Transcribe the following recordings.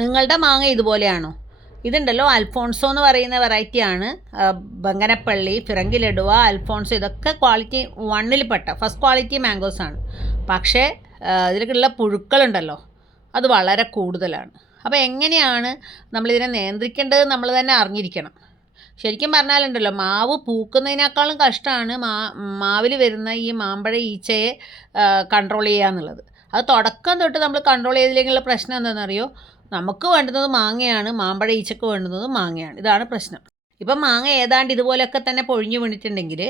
നിങ്ങളുടെ മാങ്ങ ഇതുപോലെയാണോ? ഇതുണ്ടല്ലോ അൽഫോൺസോ എന്ന് പറയുന്ന വെറൈറ്റിയാണ്. ബങ്കനപ്പള്ളി, ഫിറങ്കി ലഡുവ, അൽഫോൺസോ ഇതൊക്കെ ക്വാളിറ്റി 1ൽ പെട്ട ഫസ്റ്റ് ക്വാളിറ്റി മാംഗോസാണ്. പക്ഷേ ഇതിലേക്കുള്ള പുഴുക്കളുണ്ടല്ലോ അത് വളരെ കൂടുതലാണ്. അപ്പോൾ എങ്ങനെയാണ് നമ്മളിതിനെ നിയന്ത്രിക്കേണ്ടത് നമ്മൾ തന്നെ അറിഞ്ഞിരിക്കണം. ശരിക്കും പറഞ്ഞാലുണ്ടല്ലോ മാവ് പൂക്കുന്നതിനേക്കാളും കഷ്ടമാണ് മാവിൽ വരുന്ന ഈ മാമ്പഴ ഈച്ചയെ കൺട്രോൾ ചെയ്യുക എന്നുള്ളത്. അത് തുടക്കം തൊട്ട് നമ്മൾ കൺട്രോൾ ചെയ്തില്ലെങ്കിലുള്ള പ്രശ്നം എന്താണെന്നറിയോ? നമുക്ക് വേണ്ടുന്നത് മാങ്ങയാണ്, മാമ്പഴ ഈച്ചക്ക് വേണ്ടുന്നത് മാങ്ങയാണ്. ഇതാണ് പ്രശ്നം. ഇപ്പം മാങ്ങ ഏതാണ്ട് ഇതുപോലെയൊക്കെ തന്നെ പൊഴിഞ്ഞു വീണിട്ടുണ്ടെങ്കിൽ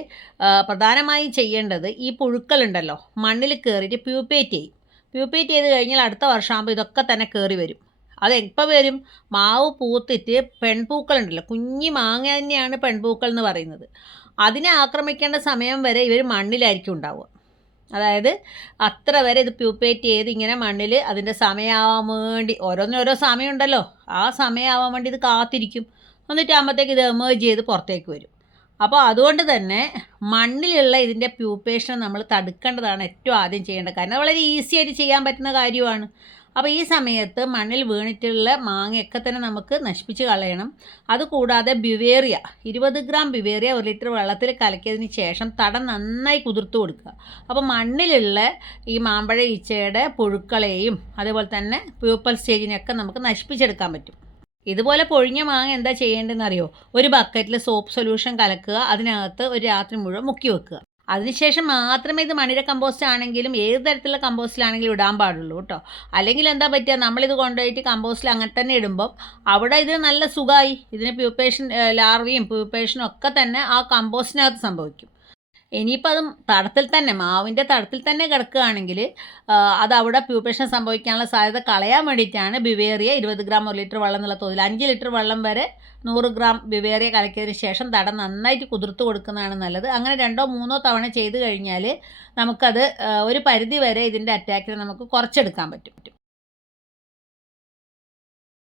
പ്രധാനമായും ചെയ്യേണ്ടത് ഈ പുഴുക്കളുണ്ടല്ലോ മണ്ണിൽ കയറിയിട്ട് പ്യൂപ്പേറ്റ് ചെയ്യും. പ്യൂപ്പേറ്റ് ചെയ്ത് കഴിഞ്ഞാൽ അടുത്ത വർഷമാകുമ്പോൾ ഇതൊക്കെ തന്നെ കയറി വരും. അതെപ്പോൾ വരും? മാവ് പൂത്തിട്ട് പെൺപൂക്കളുണ്ടല്ലോ, കുഞ്ഞി മാങ്ങ തന്നെയാണ് പെൺപൂക്കൾ എന്ന് പറയുന്നത്. അതിനെ ആക്രമിക്കേണ്ട സമയം വരെ ഇവർ മണ്ണിലായിരിക്കും ഉണ്ടാവുക. അതായത് അത്ര വരെ ഇത് പ്യൂപ്പേറ്റ് ചെയ്ത് ഇങ്ങനെ മണ്ണിൽ അതിൻ്റെ സമയമാവാൻ വേണ്ടി ഓരോന്നിനും സമയമുണ്ടല്ലോ, ആ സമയമാവാൻ വേണ്ടി ഇത് കാത്തിരിക്കും. എന്നിട്ടാകുമ്പോഴത്തേക്ക് ഇത് എമേർജ് ചെയ്ത് പുറത്തേക്ക് വരും. അപ്പോൾ അതുകൊണ്ട് തന്നെ മണ്ണിലുള്ള ഇതിൻ്റെ പ്യൂപ്പേഷൻ നമ്മൾ തടുക്കേണ്ടതാണ് ഏറ്റവും ആദ്യം ചെയ്യേണ്ട കാര്യം. അത് വളരെ ഈസി ആയിട്ട് ചെയ്യാൻ പറ്റുന്ന കാര്യമാണ്. അപ്പോൾ ഈ സമയത്ത് മണ്ണിൽ വീണിട്ടുള്ള മാങ്ങയൊക്കെ തന്നെ നമുക്ക് നശിപ്പിച്ച് കളയണം. അതുകൂടാതെ ബ്യുവേറിയ 20 ഗ്രാം ബ്യുവേറിയ 1 ലിറ്റർ വെള്ളത്തിൽ കലക്കിയതിന് ശേഷം തടം നന്നായി കുതിർത്ത് കൊടുക്കുക. അപ്പോൾ മണ്ണിലുള്ള ഈ മാമ്പഴ ഈച്ചയുടെ പുഴുക്കളെയും അതുപോലെ തന്നെ പ്യൂപ്പൽ സ്റ്റേജിനെയൊക്കെ നമുക്ക് നശിപ്പിച്ചെടുക്കാൻ പറ്റും. ഇതുപോലെ പൊഴിഞ്ഞ മാങ്ങ എന്താ ചെയ്യേണ്ടതെന്ന് അറിയോ? ഒരു ബക്കറ്റിൽ സോപ്പ് സൊല്യൂഷൻ കലക്കുക, അതിനകത്ത് ഒരു രാത്രി മുഴുവൻ മുക്കി വെക്കുക. അതിനുശേഷം മാത്രമേ ഇത് മണ്ണിര കമ്പോസ്റ്റ് ആണെങ്കിലും ഏത് തരത്തിലുള്ള കമ്പോസ്റ്റിലാണെങ്കിലും ഇടാൻ പാടുള്ളൂ കേട്ടോ. അല്ലെങ്കിൽ എന്താ പറ്റുക, നമ്മളിത് കൊണ്ടുപോയിട്ട് കമ്പോസ്റ്റിൽ അങ്ങനെ തന്നെ ഇടുമ്പം അവിടെ ഇത് നല്ല സുഖമായി ഇതിന് പ്യൂപ്പേഷൻ ലാർവയും പ്യൂപ്പേഷനും ഒക്കെ തന്നെ ആ കമ്പോസ്റ്റിനകത്ത് സംഭവിക്കും. ഇനിയിപ്പോൾ അതും തടത്തിൽ തന്നെ മാവിൻ്റെ തടത്തിൽ തന്നെ കിടക്കുകയാണെങ്കിൽ അത് അവിടെ പ്യൂപ്പേഷൻ സംഭവിക്കാനുള്ള സാധ്യത കളയാൻ വേണ്ടിയിട്ടാണ് ബ്യുവേറിയ 20 ഗ്രാം 1 ലിറ്റർ വെള്ളം എന്നുള്ള തോതിൽ 5 ലിറ്റർ വെള്ളം വരെ 100 ഗ്രാം ബ്യുവേറിയ കലക്കിയതിന് ശേഷം തടം നന്നായിട്ട് കുതിർത്ത് കൊടുക്കുന്നതാണ് നല്ലത്. അങ്ങനെ 2 or 3 തവണ ചെയ്ത് കഴിഞ്ഞാൽ നമുക്കത് ഒരു പരിധി വരെ ഇതിൻ്റെ അറ്റാക്കിനെ നമുക്ക് കുറച്ചെടുക്കാൻ പറ്റും.